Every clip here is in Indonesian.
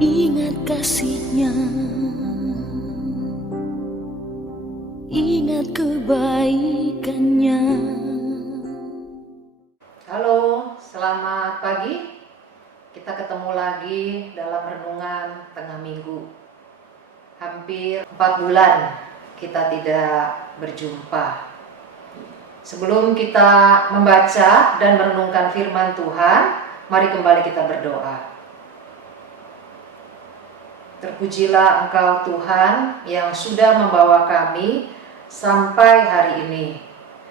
Ingat kasihnya, ingat kebaikannya. Halo, selamat pagi. Kita ketemu lagi dalam renungan tengah minggu. Hampir 4 bulan kita tidak berjumpa. Sebelum kita membaca dan merenungkan firman Tuhan, mari kembali kita berdoa. Terpujilah Engkau Tuhan yang sudah membawa kami sampai hari ini.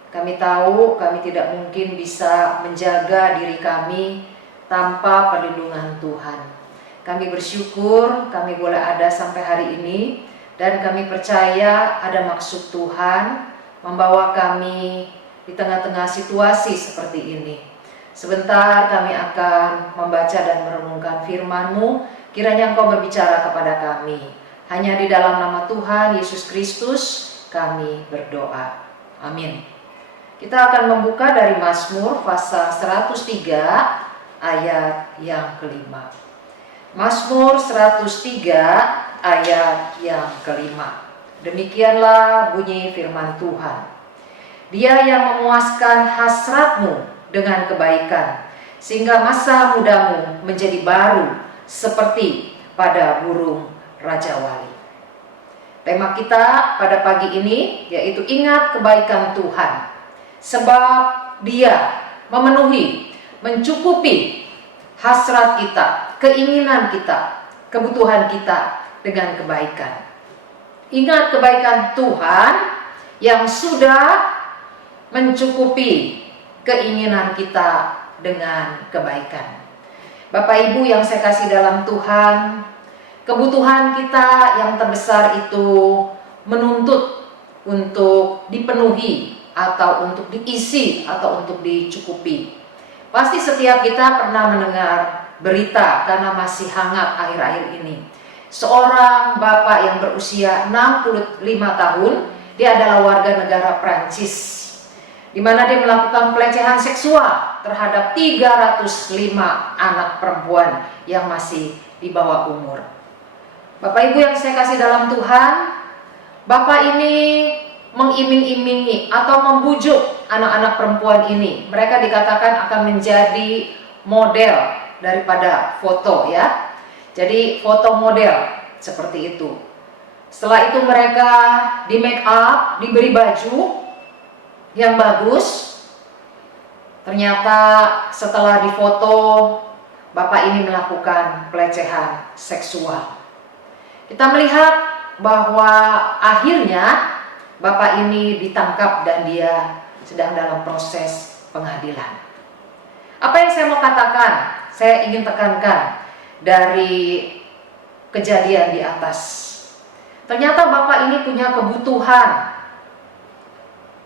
Kami tahu kami tidak mungkin bisa menjaga diri kami tanpa perlindungan Tuhan. Kami bersyukur kami boleh ada sampai hari ini, dan kami percaya ada maksud Tuhan membawa kami di tengah-tengah situasi seperti ini. Sebentar kami akan membaca dan merenungkan firman-Mu. Kiranya Engkau berbicara kepada kami. Hanya di dalam nama Tuhan Yesus Kristus kami berdoa. Amin. Kita akan membuka dari Mazmur pasal 103 ayat yang kelima. Mazmur 103 ayat yang kelima. Demikianlah bunyi firman Tuhan. Dia yang memuaskan hasratmu dengan kebaikan, sehingga masa mudamu menjadi baru seperti pada burung Raja Wali. Tema kita pada pagi ini yaitu ingat kebaikan Tuhan, sebab Dia memenuhi, mencukupi hasrat kita, keinginan kita, kebutuhan kita dengan kebaikan. Ingat kebaikan Tuhan yang sudah mencukupi keinginan kita dengan kebaikan. Bapak Ibu yang saya kasih dalam Tuhan, kebutuhan kita yang terbesar itu menuntut untuk dipenuhi atau untuk diisi atau untuk dicukupi. Pasti setiap kita pernah mendengar berita karena masih hangat akhir-akhir ini. Seorang bapak yang berusia 65 tahun, dia adalah warga negara Prancis, di mana dia melakukan pelecehan seksual terhadap 305 anak perempuan yang masih di bawah umur. Bapak Ibu yang saya kasih dalam Tuhan, bapak ini mengiming-imingi atau membujuk anak-anak perempuan ini. Mereka dikatakan akan menjadi model daripada foto, ya. Jadi foto model seperti itu. Setelah itu mereka di make up, diberi baju yang bagus. Ternyata setelah difoto, bapak ini melakukan pelecehan seksual. Kita melihat bahwa akhirnya bapak ini ditangkap dan dia sedang dalam proses pengadilan. Apa yang saya mau katakan, saya ingin tekankan dari kejadian di atas. Ternyata bapak ini punya kebutuhan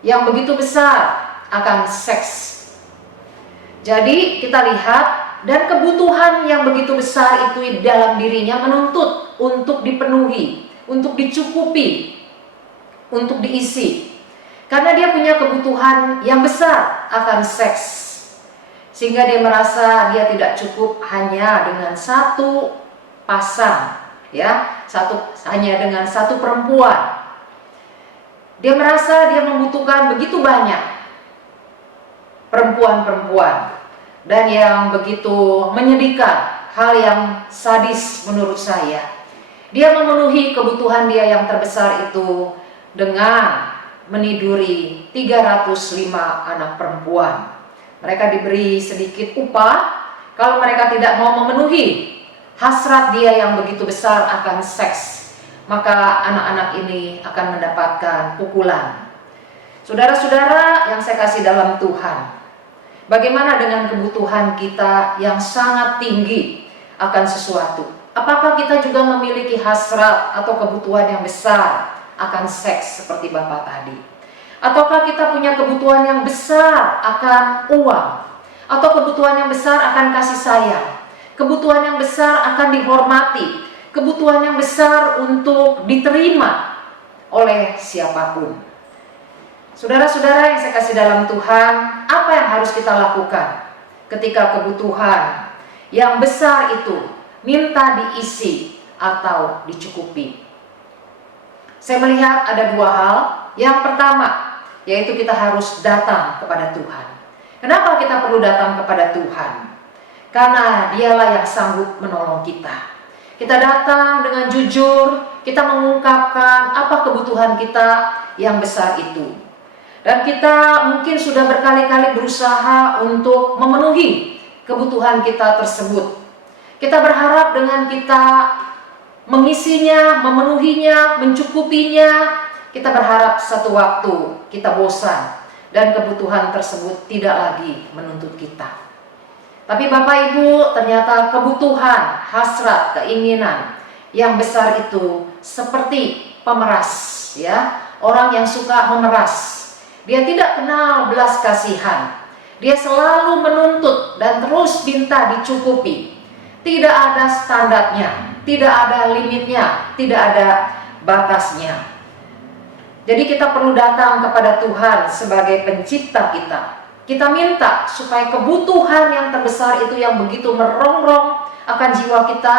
yang begitu besar akan seks. Jadi kita lihat, dan kebutuhan yang begitu besar itu di dalam dirinya menuntut untuk dipenuhi, untuk dicukupi, untuk diisi. Karena dia punya kebutuhan yang besar akan seks, sehingga dia merasa dia tidak cukup hanya dengan satu pasang, ya, hanya dengan satu perempuan. Dia merasa dia membutuhkan begitu banyak perempuan-perempuan, dan yang begitu menyedihkan, hal yang sadis menurut saya. Dia memenuhi kebutuhan dia yang terbesar itu dengan meniduri 305 anak perempuan. Mereka diberi sedikit upah kalau mereka tidak mau memenuhi hasrat dia yang begitu besar akan seks, maka anak-anak ini akan mendapatkan pukulan. Saudara-saudara yang saya kasih dalam Tuhan, bagaimana dengan kebutuhan kita yang sangat tinggi akan sesuatu? Apakah kita juga memiliki hasrat atau kebutuhan yang besar akan seks seperti Bapak tadi? Ataukah kita punya kebutuhan yang besar akan uang? Atau kebutuhan yang besar akan kasih sayang? Kebutuhan yang besar akan dihormati? Kebutuhan yang besar untuk diterima oleh siapapun? Saudara-saudara yang saya kasih dalam Tuhan, apa yang harus kita lakukan ketika kebutuhan yang besar itu minta diisi atau dicukupi. Saya melihat ada dua hal. Yang pertama, yaitu kita harus datang kepada Tuhan. Kenapa kita perlu datang kepada Tuhan? Karena Dialah yang sanggup menolong kita. Kita datang dengan jujur, kita mengungkapkan apa kebutuhan kita yang besar itu. Dan kita mungkin sudah berkali-kali berusaha untuk memenuhi kebutuhan kita tersebut. Kita berharap dengan kita mengisinya, memenuhinya, mencukupinya, kita berharap satu waktu kita bosan dan kebutuhan tersebut tidak lagi menuntut kita. Tapi Bapak Ibu, ternyata kebutuhan, hasrat, keinginan yang besar itu seperti pemeras, ya, orang yang suka memeras. Dia tidak kenal belas kasihan. Dia selalu menuntut dan terus minta dicukupi. Tidak ada standarnya, tidak ada limitnya, tidak ada batasnya. Jadi kita perlu datang kepada Tuhan sebagai pencipta kita. Kita minta supaya kebutuhan yang terbesar itu yang begitu merongrong akan jiwa kita,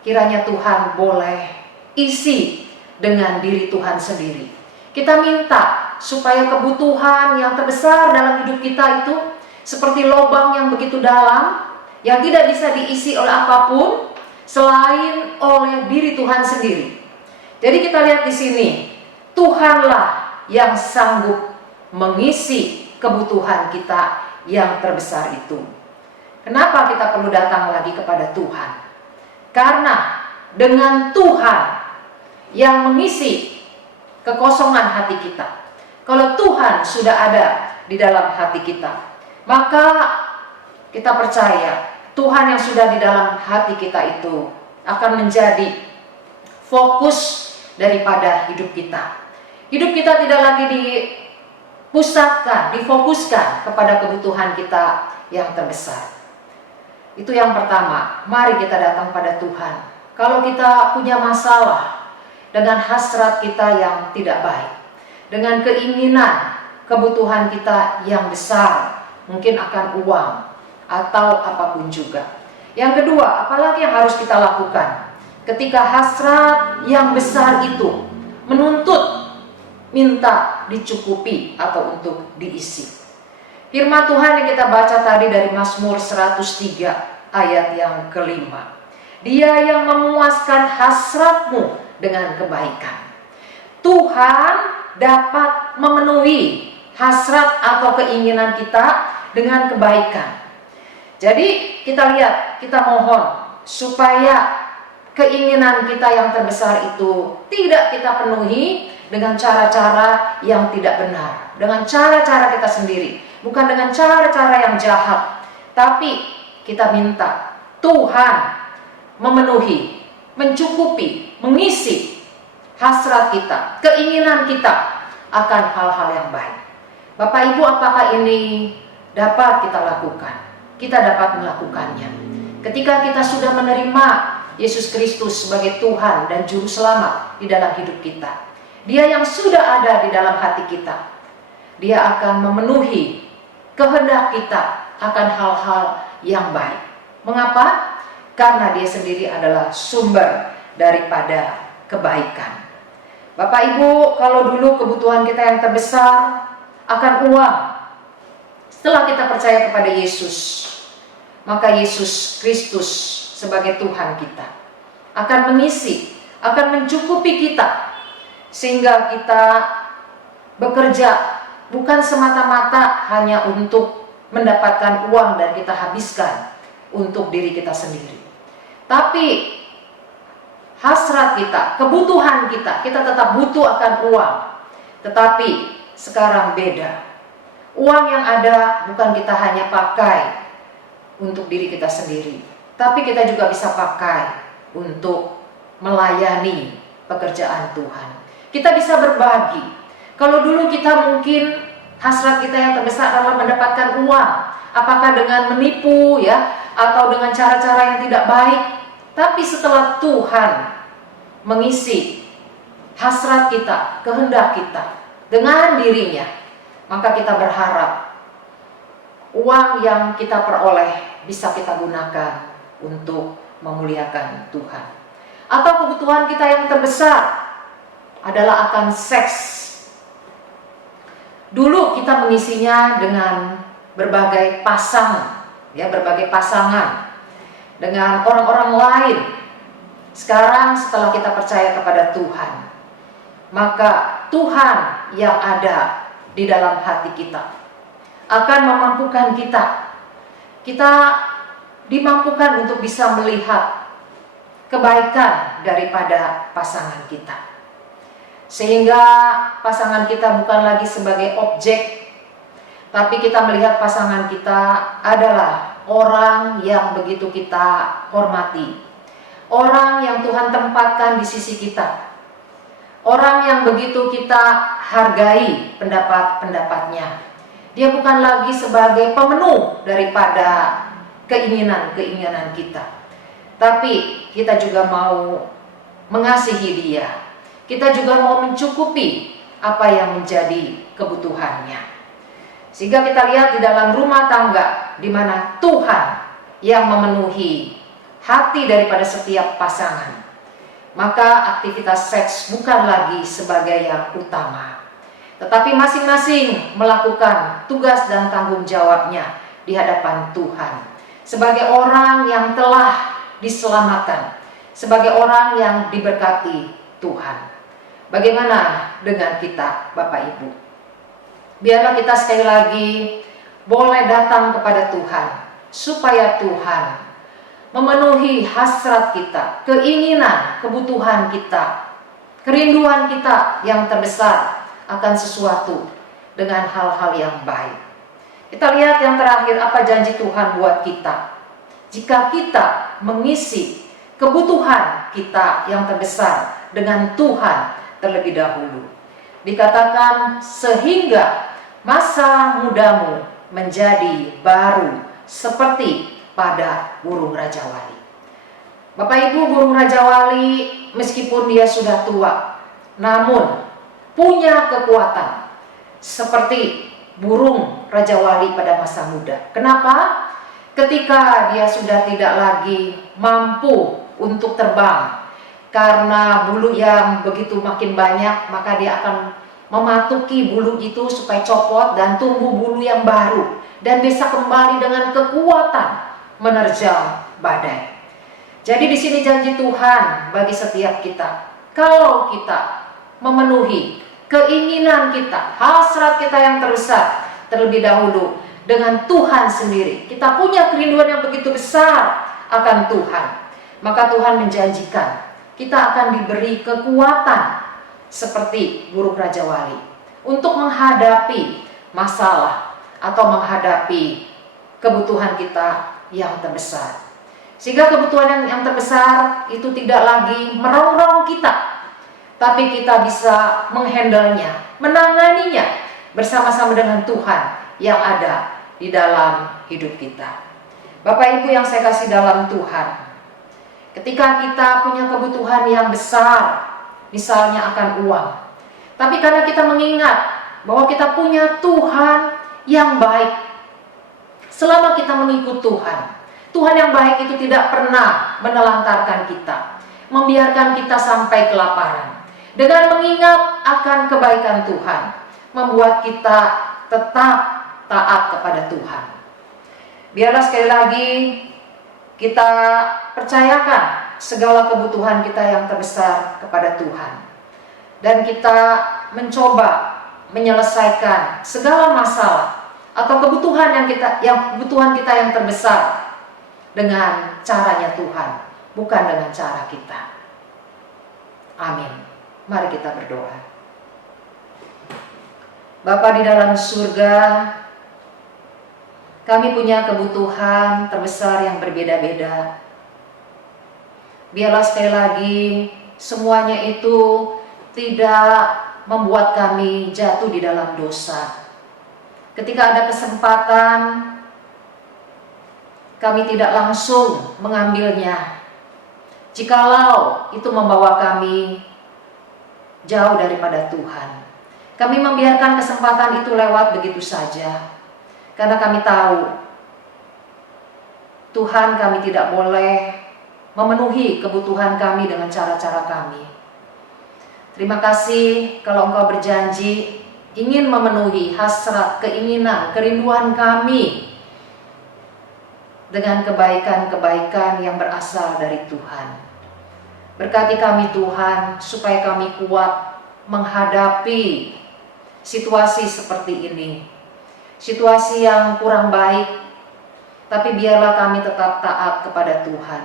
kiranya Tuhan boleh isi dengan diri Tuhan sendiri. Kita minta supaya kebutuhan yang terbesar dalam hidup kita itu seperti lubang yang begitu dalam, yang tidak bisa diisi oleh apapun selain oleh diri Tuhan sendiri. Jadi kita lihat di sini, Tuhanlah yang sanggup mengisi kebutuhan kita yang terbesar itu. Kenapa kita perlu datang lagi kepada Tuhan? Karena dengan Tuhan yang mengisi kekosongan hati kita, kalau Tuhan sudah ada di dalam hati kita, maka kita percaya Tuhan yang sudah di dalam hati kita itu akan menjadi fokus daripada hidup kita. Hidup kita tidak lagi dipusatkan, difokuskan kepada kebutuhan kita yang terbesar. Itu yang pertama, mari kita datang pada Tuhan. Kalau kita punya masalah dengan hasrat kita yang tidak baik, dengan keinginan, kebutuhan kita yang besar, mungkin akan uang atau apapun juga. Yang kedua, apalagi yang harus kita lakukan ketika hasrat yang besar itu menuntut minta dicukupi atau untuk diisi? Firman Tuhan yang kita baca tadi dari Mazmur 103 ayat yang kelima. Dia yang memuaskan hasratmu dengan kebaikan. Tuhan dapat memenuhi hasrat atau keinginan kita dengan kebaikan. Jadi kita lihat, kita mohon supaya keinginan kita yang terbesar itu tidak kita penuhi dengan cara-cara yang tidak benar, dengan cara-cara kita sendiri, bukan dengan cara-cara yang jahat, tapi kita minta Tuhan memenuhi, mencukupi, mengisi hasrat kita, keinginan kita akan hal-hal yang baik. Bapak Ibu, apakah ini dapat kita lakukan? Kita dapat melakukannya ketika kita sudah menerima Yesus Kristus sebagai Tuhan dan Juru Selamat di dalam hidup kita. Dia yang sudah ada di dalam hati kita, Dia akan memenuhi kehendak kita akan hal-hal yang baik. Mengapa? Karena Dia sendiri adalah sumber daripada kebaikan. Bapak Ibu, kalau dulu kebutuhan kita yang terbesar akan uang, setelah kita percaya kepada Yesus, maka Yesus Kristus sebagai Tuhan kita akan mengisi, akan mencukupi kita, sehingga kita bekerja bukan semata-mata hanya untuk mendapatkan uang dan kita habiskan untuk diri kita sendiri, tapi hasrat kita, kebutuhan kita tetap butuh akan uang. Tetapi sekarang beda. Uang yang ada bukan kita hanya pakai untuk diri kita sendiri, tapi kita juga bisa pakai untuk melayani pekerjaan Tuhan. Kita bisa berbagi. Kalau dulu kita mungkin hasrat kita yang terbesar adalah mendapatkan uang, apakah dengan menipu ya, atau dengan cara-cara yang tidak baik. Tapi setelah Tuhan mengisi hasrat kita, kehendak kita dengan dirinya, maka kita berharap uang yang kita peroleh bisa kita gunakan untuk memuliakan Tuhan. Atau kebutuhan kita yang terbesar adalah akan seks. Dulu kita mengisinya dengan berbagai pasangan, berbagai pasangan dengan orang-orang lain. Sekarang setelah kita percaya kepada Tuhan, maka Tuhan yang ada di dalam hati kita akan memampukan kita. Kita dimampukan untuk bisa melihat kebaikan daripada pasangan kita. Sehingga pasangan kita bukan lagi sebagai objek, tapi kita melihat pasangan kita adalah orang yang begitu kita hormati, orang yang Tuhan tempatkan di sisi kita, orang yang begitu kita hargai pendapat-pendapatnya. Dia bukan lagi sebagai pemenuh daripada keinginan-keinginan kita, tapi kita juga mau mengasihi dia. Kita juga mau mencukupi apa yang menjadi kebutuhannya. Sehingga kita lihat di dalam rumah tangga di mana Tuhan yang memenuhi hati daripada setiap pasangan, maka aktivitas seks bukan lagi sebagai yang utama, tetapi masing-masing melakukan tugas dan tanggung jawabnya di hadapan Tuhan sebagai orang yang telah diselamatkan, sebagai orang yang diberkati Tuhan. Bagaimana dengan kita, Bapak Ibu? Biarlah kita sekali lagi boleh datang kepada Tuhan, supaya Tuhan memenuhi hasrat kita, keinginan, kebutuhan kita, kerinduan kita yang terbesar akan sesuatu dengan hal-hal yang baik. Kita lihat yang terakhir, apa janji Tuhan buat kita. Jika kita mengisi kebutuhan kita yang terbesar dengan Tuhan terlebih dahulu. Dikatakan sehingga masa mudamu menjadi baru seperti pada burung rajawali. Bapak Ibu, burung rajawali meskipun dia sudah tua, namun punya kekuatan seperti burung rajawali pada masa muda. Kenapa? Ketika dia sudah tidak lagi mampu untuk terbang, karena bulu yang begitu makin banyak, maka dia akan mematuki bulu itu supaya copot dan tumbuh bulu yang baru, dan bisa kembali dengan kekuatan menerjang badai. Jadi di sini janji Tuhan bagi setiap kita, kalau kita memenuhi keinginan kita, hasrat kita yang terbesar terlebih dahulu dengan Tuhan sendiri, kita punya kerinduan yang begitu besar akan Tuhan, maka Tuhan menjanjikan kita akan diberi kekuatan seperti burung rajawali untuk menghadapi masalah atau menghadapi kebutuhan kita yang terbesar. Sehingga kebutuhan yang terbesar itu tidak lagi merongrong kita, tapi kita bisa menghandlenya, menanganinya bersama-sama dengan Tuhan yang ada di dalam hidup kita. Bapak Ibu yang saya kasih dalam Tuhan, ketika kita punya kebutuhan yang besar, misalnya akan uang, tapi karena kita mengingat bahwa kita punya Tuhan yang baik, selama kita mengikut Tuhan, Tuhan yang baik itu tidak pernah menelantarkan kita, membiarkan kita sampai kelaparan. Dengan mengingat akan kebaikan Tuhan, membuat kita tetap taat kepada Tuhan. Biarlah sekali lagi kita percayakan segala kebutuhan kita yang terbesar kepada Tuhan, dan kita mencoba menyelesaikan segala masalah atau kebutuhan kita yang terbesar dengan caranya Tuhan, bukan dengan cara kita. Amin. Mari kita berdoa. Bapa di dalam surga, kami punya kebutuhan terbesar yang berbeda-beda. Biarlah sekali lagi semuanya itu tidak membuat kami jatuh di dalam dosa. Ketika ada kesempatan, kami tidak langsung mengambilnya, jikalau itu membawa kami jauh daripada Tuhan. Kami membiarkan kesempatan itu lewat begitu saja, karena kami tahu Tuhan kami tidak boleh memenuhi kebutuhan kami dengan cara-cara kami. Terima kasih kalau Engkau berjanji ingin memenuhi hasrat, keinginan, kerinduan kami dengan kebaikan-kebaikan yang berasal dari Tuhan. Berkati kami Tuhan, supaya kami kuat menghadapi situasi seperti ini. Situasi yang kurang baik, tapi biarlah kami tetap taat kepada Tuhan.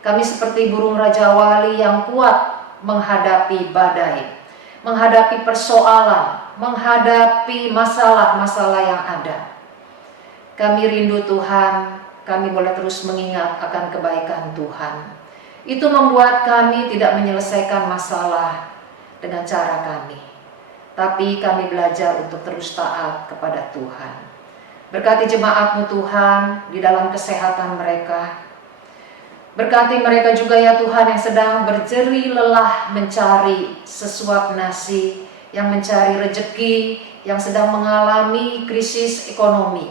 Kami seperti burung Raja Wali yang kuat menghadapi badai, menghadapi persoalan, menghadapi masalah-masalah yang ada. Kami rindu Tuhan, kami boleh terus mengingat akan kebaikan Tuhan. Itu membuat kami tidak menyelesaikan masalah dengan cara kami, tapi kami belajar untuk terus taat kepada Tuhan. Berkati jemaat-Mu Tuhan di dalam kesehatan mereka. Berkati mereka juga ya Tuhan yang sedang berjeri lelah mencari sesuap nasi, yang mencari rejeki, yang sedang mengalami krisis ekonomi.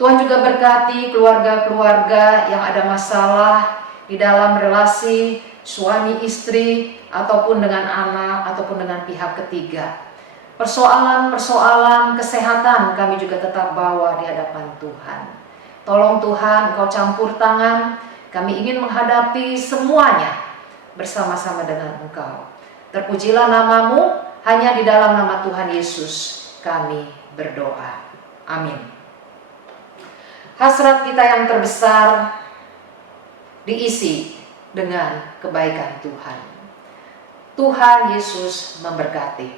Tuhan juga berkati keluarga-keluarga yang ada masalah di dalam relasi suami istri, ataupun dengan anak, ataupun dengan pihak ketiga. Persoalan-persoalan kesehatan kami juga tetap bawa di hadapan Tuhan. Tolong Tuhan, Engkau campur tangan. Kami ingin menghadapi semuanya bersama-sama dengan Engkau. Terpujilah nama-Mu, hanya di dalam nama Tuhan Yesus kami berdoa. Amin. Hasrat kita yang terbesar diisi dengan kebaikan Tuhan. Tuhan Yesus memberkati.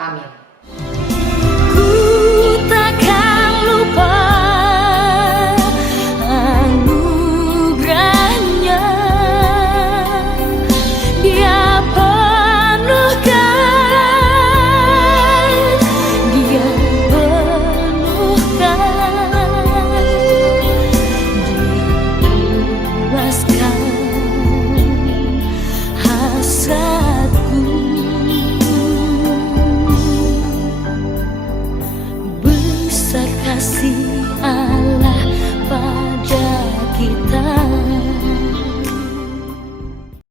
Amin.